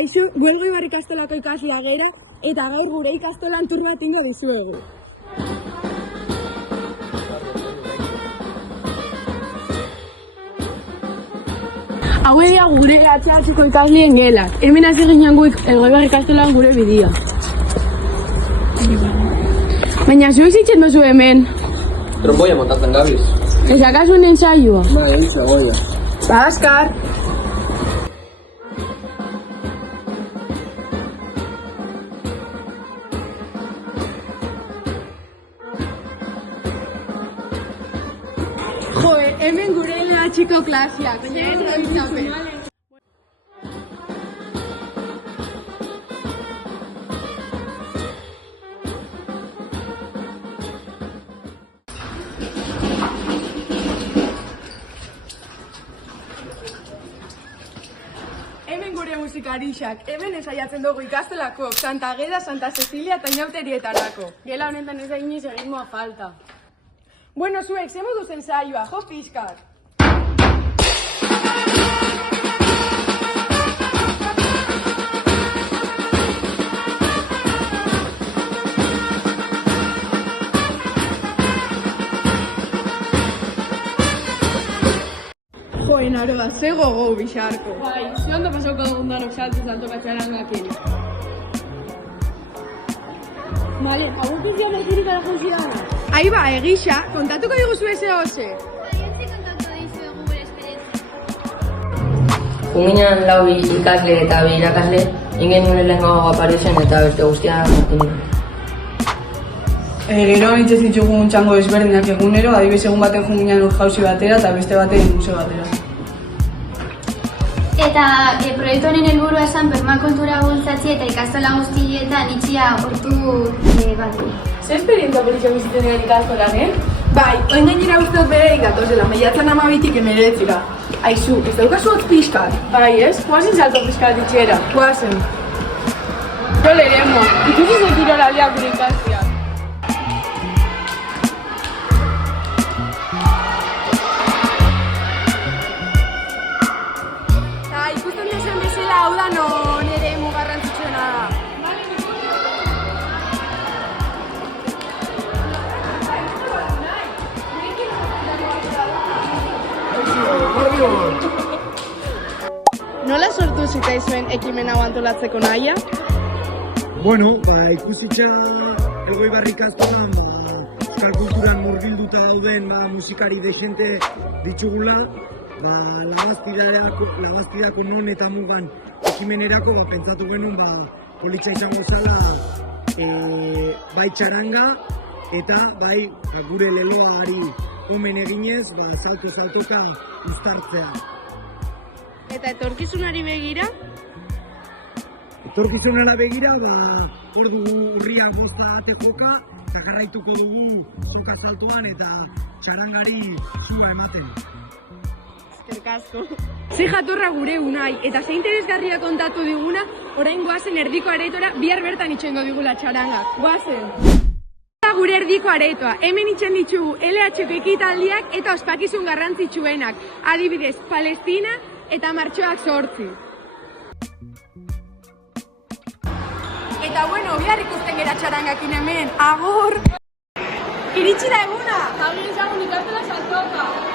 Kaixo, Elgoibar ikastolako ikaslea gera eta gaur gure ikastolan tur bat ingo dizuegu. Hau egia gure HHko ikasleen gelak. Hemen hasi ginen gu Elgoibar ikastolan gure bidia. Baina zuek zitzen dozu hemen. Tromboia montatzen gabiz. Ez akaso ensaioa? Bai, egitza goia. Ba, Askar. Joe, hemen gure LHko klaseak, baina ez gaitzapen. Hemen gure musikarixak, hemen ensaiatzen dugu ikastolako, Santa Ageda, Santa Cecilia eta inauterietarako. Gela honetan ez da inoiz egingoa falta. Bueno, zuek, ze moduz ensaioa, jo pixkat. Joen aroa, ze gogo bixarko. Bai, ze ondo pasauko dugun danok salto katxarangakin. Malen, hau ikizian egirik alakon zidana. Ahi ba, egisa, kontatuko diguzu eze hoxe. Aientzi kontatu dizuegu gure esperientzia. Junginan lau ikasle eta bi irakasle, ingen nuen lehenko aparezen eta beste guztian martinen. Gero nintzen ditugun txango ezberdinak egunero, adibidez egun baten junginan urjauzi batera eta beste baten museo batera. Eta proiektu honen helburua esan permakultura bultzatzi eta ikastola guztietan itxia hortu bat. Ze esperientzia polizia bizitzen dira ikastolan, Bai, oin gainera usteot bere igatozela, maiatzen 12tik emeretzira. Aizu, ez daukazu hotz pixkat? Bai, ez? Guazen salto pixkat itxera. Guazen. Jo leremo, ikusi zekiro aldeak gure ikastiak. Ikusten dezen bezala hau da non ere mugarrantzitsuena da. Nola sortu zitaizuen ekimen hau antolatzeko nahia? Bueno, ikusitza Elgoibar ikastolan euskal kulturan murgilduta dauden musikari desente ditugula, labazpidako non eta mugan ekimenerako pentsatu genuen politxa izango zala bai txaranga eta bai gure leloari omen eginez saltoka uztartzea. Eta etorkizunari begira? Etorkizunera begira, hor dugu urriak 5 ate joka, eta jarraituko dugu joka saltoan eta txarangari zua ematen. Eskerrik asko. Ze jatorra gure Unai, eta ze interesgarria kontatu diguna, orain goazen erdiko aretora bihar bertan itxengo digula txarangak. Goazen! Gure erdiko aretoa, hemen itxen ditugu LHko ekitaldiak eta ospakizun garrantzitsuenak, adibidez, Palestina eta martxoak 8. Eta bueno, bihar ikusten gera txarangakin hemen, agur! Iritsi da eguna! Agin ezagun ikastola saltoka!